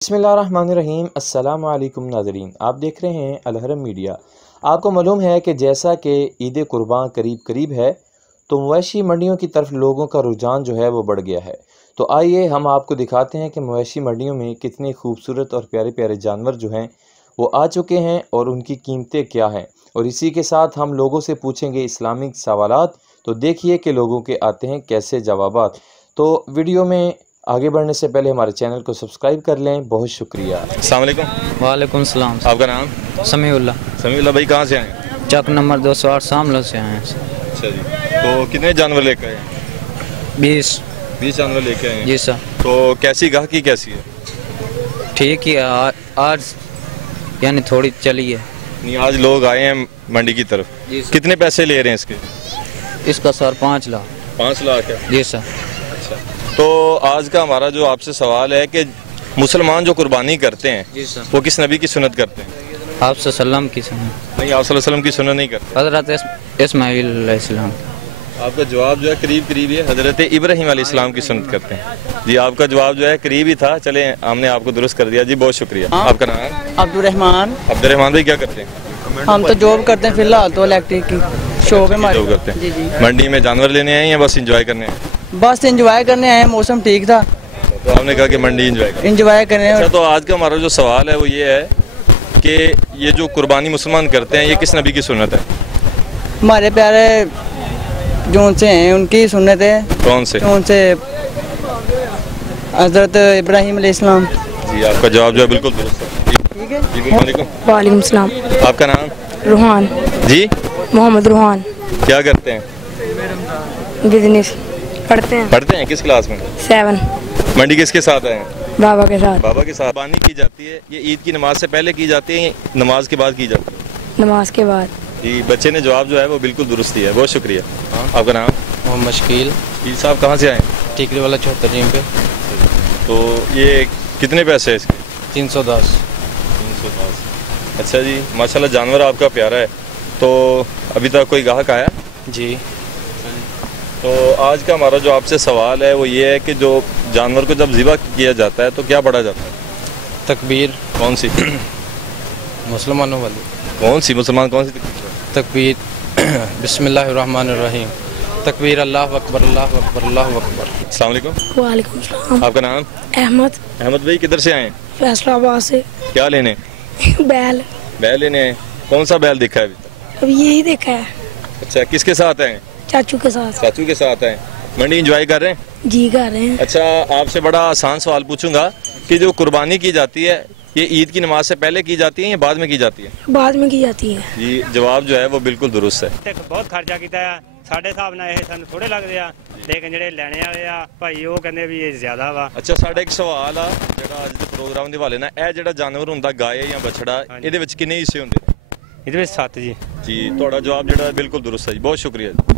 बिस्मिल्लाहिर्रहमानिर्रहीम। अस्सलाम वालेकुम नाज़रीन, आप देख रहे हैं अलहरम मीडिया। आपको मालूम है कि जैसा कि ईद कुर्बान करीब करीब है तो मवेशी मंडियों की तरफ लोगों का रुझान जो है वो बढ़ गया है। तो आइए हम आपको दिखाते हैं कि मवेशी मंडियों में कितने खूबसूरत और प्यारे प्यारे जानवर जो हैं वो आ चुके हैं और उनकी कीमतें क्या हैं, और इसी के साथ हम लोगों से पूछेंगे इस्लामिक सवालात। तो देखिए कि लोगों के आते हैं कैसे जवाबात। तो वीडियो में आगे बढ़ने से पहले हमारे चैनल को सब्सक्राइब कर लें। बहुत शुक्रिया। अस्सलाम वालेकुम। वालेकुम सलाम। आपका नाम? समीउल्लाह। समीउल्लाह भाई, कहाँ से आए हैं? चक नंबर 208 शामला से आए हैं। अच्छा जी, तो कितने जानवर लेकर आए हैं? 20 जानवर लेके आए हैं जी सर। तो कैसी गाहकी कैसी है? ठीक ही है, आज यानी थोड़ी चली है। नहीं, आज लोग आए हैं मंडी की तरफ। कितने पैसे ले रहे हैं इसके? इसका सर 5 लाख। 5 लाख है? जी सर। अच्छा, तो आज का हमारा जो आपसे सवाल है कि मुसलमान जो कुर्बानी करते हैं जी सर, वो किस नबी की सुन्नत करते हैं? आप सल्लम की सुन्नत। नहीं, आप सल्लल्लाहु अलैहि वसल्लम की सुन्नत नहीं करते। हज़रत इस्माइल अलैहिस्सलाम। आपका जवाब जो है करीब करीब है, हज़रत इब्राहीम अलैहिस्सलाम की सुन्नत करते हैं जी। आपका जवाब जो है करीब ही था, चले हमने आपको दुरुस्त कर दिया जी, बहुत शुक्रिया। आपका नाम है? अब्दुर्रहमान। अब्दुर्रहमान भाई, क्या करते हैं? हम तो जॉब करते हैं, फिलहाल तो इलेक्ट्रिक की शॉप है हमारी। जॉब करते हैं। जी जी। मंडी में जानवर लेने आए हैं या बस इंजॉय करने आए हैं? बस एंजॉय करने आए हैं, मौसम ठीक था तो आपने कहा कि मंडी इंजॉय करें। एंजॉय करने। अच्छा, तो आज का हमारा जो सवाल है वो ये है कि ये जो कुर्बानी मुसलमान करते हैं ये किस नबी की सुन्नत है? हमारे प्यारे जो से हैं उनकी सुन्नत है। कौन से? उनसे हज़रत इब्राहीम अलैहिस्सलाम। जी, आपका जवाब जो है बिल्कुल दुरुस्त है। ठीक है जी, वालेकुम। वालेकुम सलाम। आपका नाम? रूहान। जी, मोहम्मद रूहान। क्या करते हैं? बिजनेस पढ़ते हैं। किस क्लास में? 7 मंडी किसके साथ आए हैं? बाबा के साथ। बाबा के साथ। कुर्बानी की जाती है ये ईद की नमाज से पहले की जाती है, नमाज के बाद की जाती है? नमाज के बाद। जी, बच्चे ने जवाब जो है वो बिल्कुल दुरुस्त दिया है, बहुत शुक्रिया। आपका नाम? मोहम्मद शकील। शकील साहब, कहाँ से आए हैं? टिकरी वाला 74 टीम पे। तो ये कितने पैसे है इसके? 310। 310। अच्छा जी, माशाल्लाह जानवर आपका प्यारा है। तो अभी तक कोई ग्राहक आया? जी। तो आज का हमारा जो आपसे सवाल है वो ये है कि जो जानवर को जब ज़िबा किया जाता है तो क्या पढ़ा जाता है? तकबीर। कौन सी? मुसलमानों वाली कौन सी? मुसलमान कौन सी? तकबीर। बिस्मिल्लाहिर्रहमानिर्रहीम। तकबीर अल्लाहु अकबर अल्लाहु अकबर अल्लाहु अकबर। अस्सलाम वालेकुम। वालेकुम सलाम। आपका नाम? अहमद। अहमद भाई, किधर से आए हैं? फैसलाबाद से। क्या लेने? बैल। बैल लेने आए। कौन सा बैल दिखा है अभी तक? अब यही देखा है, अच्छा, किसके साथ आए? चाचू के साथ। चाचू के साथ आए। मंडी एंजॉय कर रहे हैं? जी कर रहे हैं। अच्छा, आपसे बड़ा आसान सवाल पूछूंगा कि जो कुर्बानी की जाती है ये ईद की नमाज से पहले की जाती है या बाद में की जाती है? बाद में की जाती है। जी, जवाब जो है वो बिल्कुल दुरुस्त है। बहुत खर्चा किया ਸਾਡੇ ਹਿਸਾਬ ਨਾਲ ਇਹ ਸਾਨੂੰ ਥੋੜੇ ਲੱਗਦੇ ਆ, ਲੇਕਿਨ ਜਿਹੜੇ ਲੈਣੇ ਵਾਲੇ ਆ ਭਾਈ ਉਹ ਕਹਿੰਦੇ ਵੀ ਇਹ ਜ਼ਿਆਦਾ ਵਾ। ਅੱਛਾ, ਸਾਡਾ ਇੱਕ ਸਵਾਲ ਆ ਜਿਹੜਾ ਅੱਜ ਦੇ ਪ੍ਰੋਗਰਾਮ ਦੇ ਹਵਾਲੇ ਨਾਲ, ਇਹ ਜਿਹੜਾ ਜਾਨਵਰ ਹੁੰਦਾ ਗਾਏ ਜਾਂ ਬਛੜਾ, ਇਹਦੇ ਵਿੱਚ ਕਿੰਨੇ ਹਿੱਸੇ ਹੁੰਦੇ ਨੇ? ਇਹਦੇ ਵਿੱਚ 7 ਜੀ। ਜੀ, ਤੁਹਾਡਾ ਜਵਾਬ ਜਿਹੜਾ ਬਿਲਕੁਲ ਦੁਰਸਤ ਹੈ ਜੀ, ਬਹੁਤ ਸ਼ੁਕਰੀਆ ਜੀ।